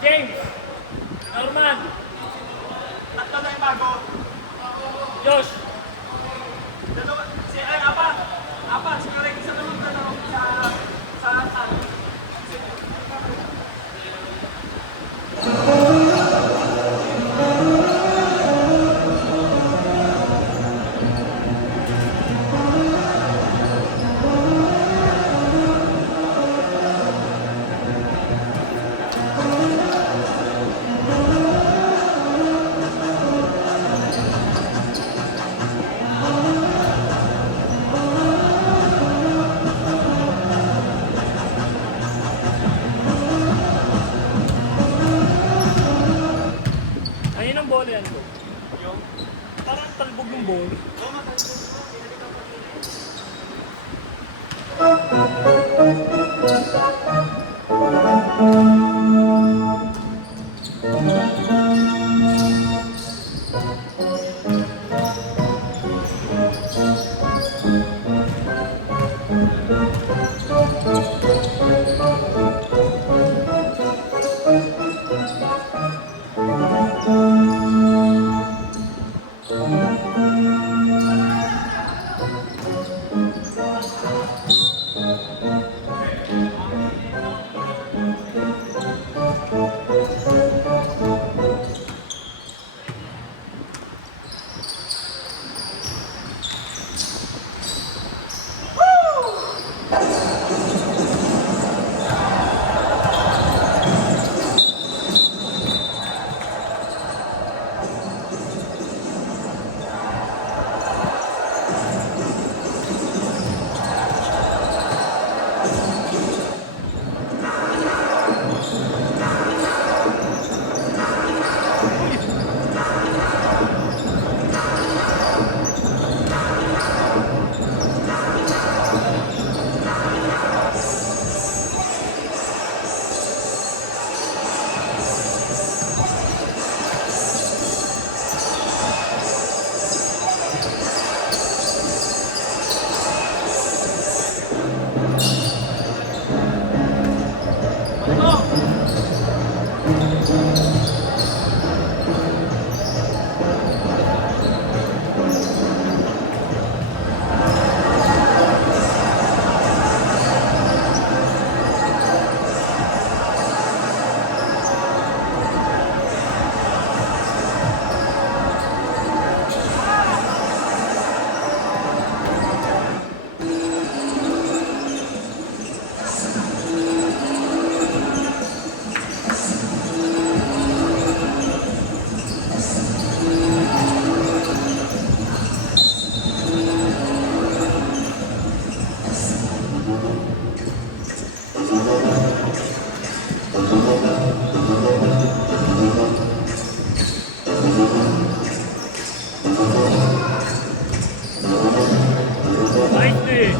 James. Norman. Tatlo na yung bago. Josh. Dalawa, apat. Apat, siguro yung isa naman na sa Ayun ang bola yan ko. yung Parang talbog ng bola. Nice day.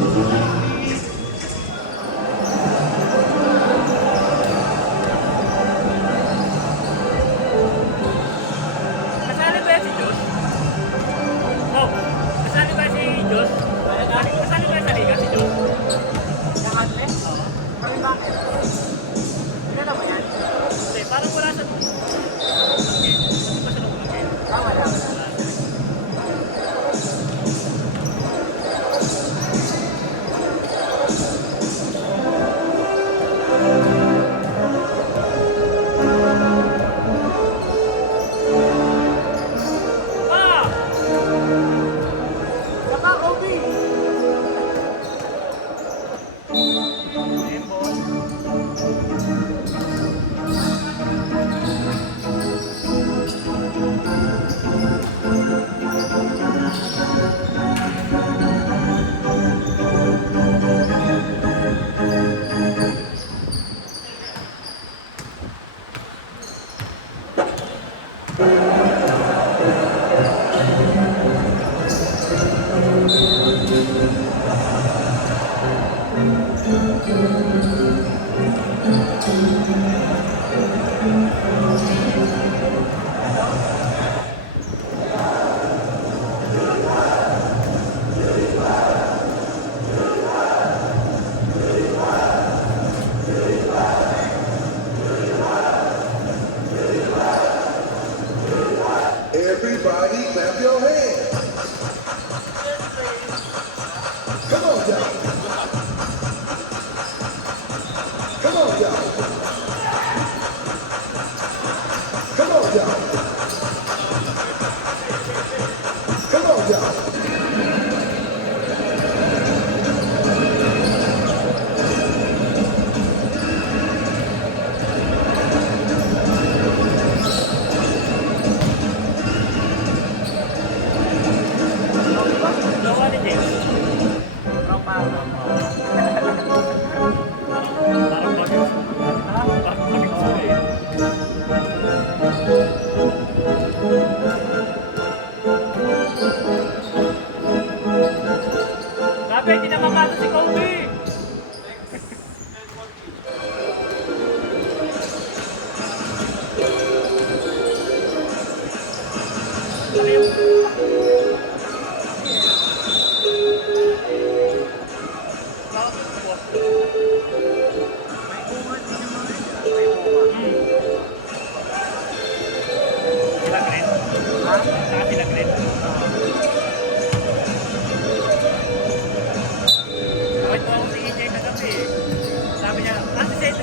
Kasali ba si Josh? Oh, kasali ba si Josh? Kasali ba sa liga si Josh? Nakatle? Oo. Kami bakit? Hindi na ba yan? Hindi, parang wala sa unang game. Kasi pa siya ng unang game. Wala. Ah! Saka, Obi! Tembo.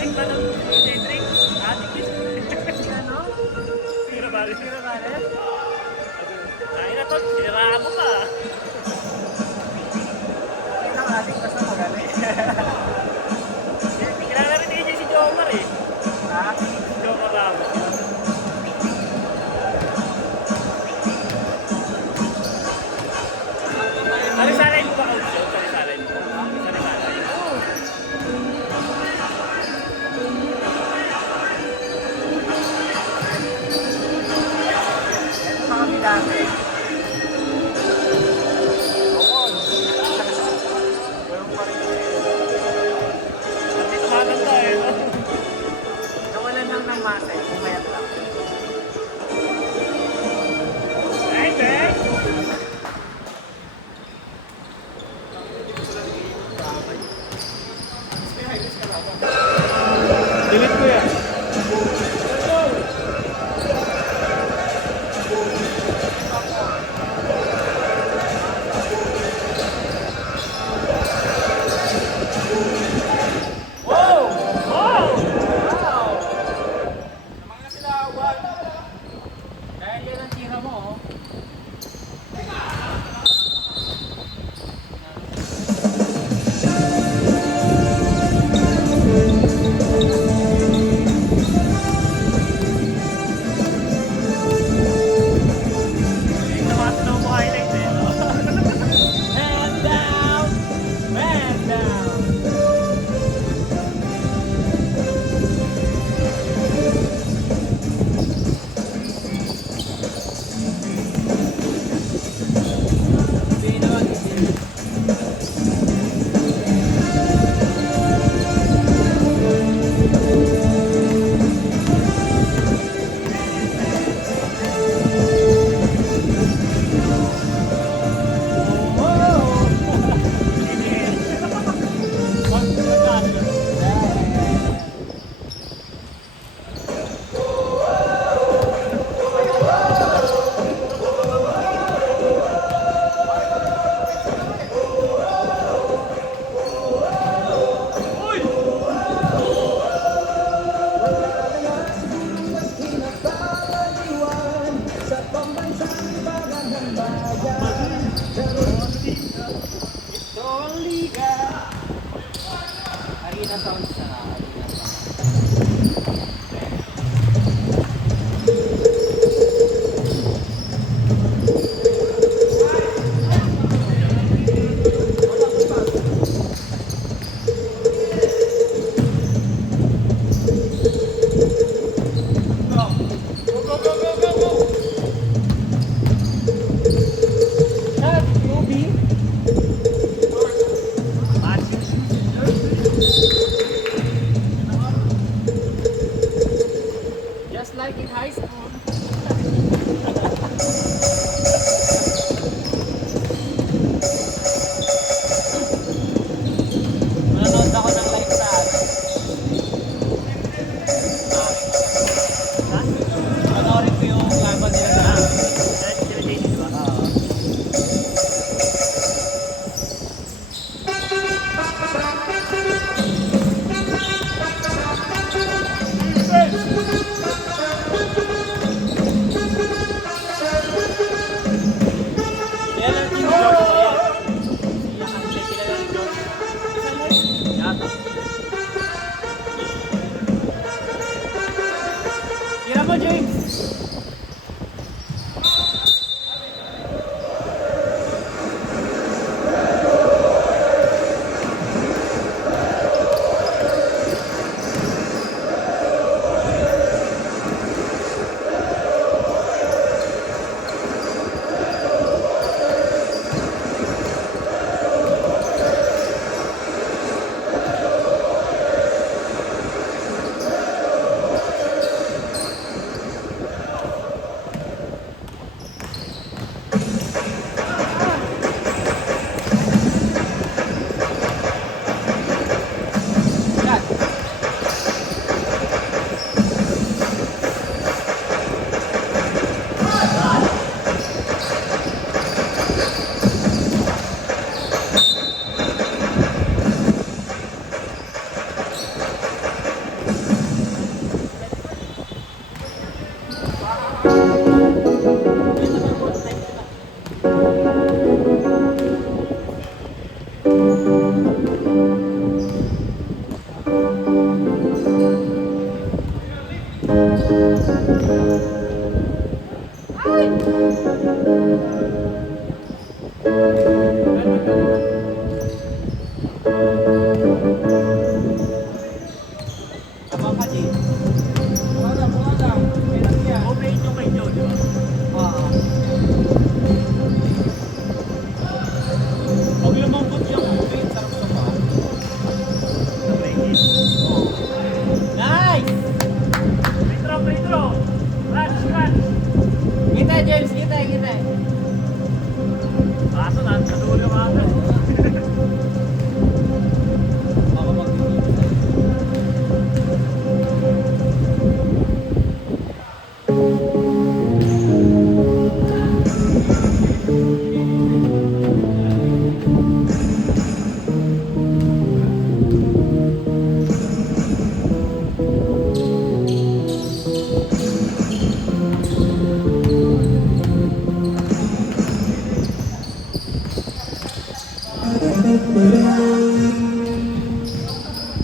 Cedric ba nung si Cedric? Adik yun. Ano? Sira ba? Kira bale? Ay na to, siniraan mo pa. Ay, nang ating basta magaling. Kilala rin ni si Jomar eh. Ha? Si Jomar Ramos. Sari-saray mo ba coach yun? Sari-saray mo? Sari-saray. Ito pa kami dati. Ganun pa rin. Hindi tumatanda eh. No? Nawalan lang ng masa eh. Pumayat lang. Ay, Ben! Delete ko yan. Wow! Wow! Wow! Naman na sila, what? Dahil yan ang tira mo, oh. Tumasok na mo highlight eh. No? Man down! Man down! Hindi naman, hindi. Arena sounds na Arena sounds. Shot, Ruby.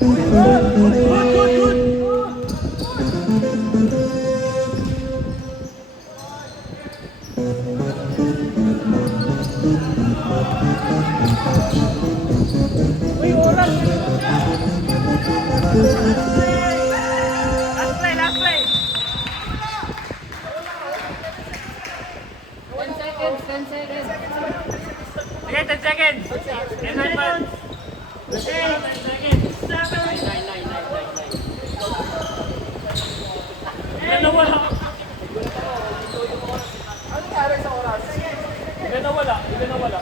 Uy, oras! Last play, last play! 10 seconds, 10 seconds. Sige, 10 seconds! 10 seconds! 10 seconds! 9. Ilan na wala? Ilan na wala? Ilan na wala?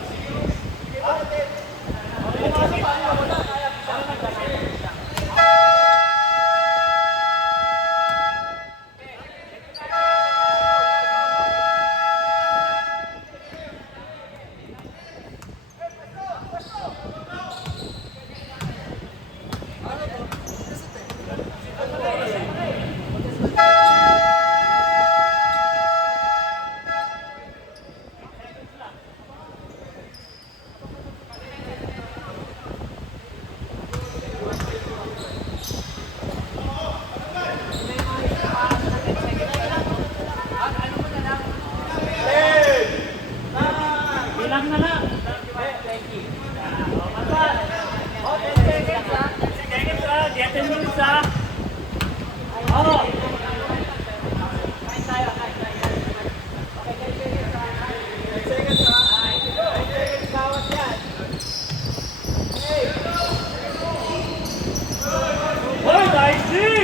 Bilang na lang. 10 seconds ha. 10 minutes ha. Oo. Hoy, nice!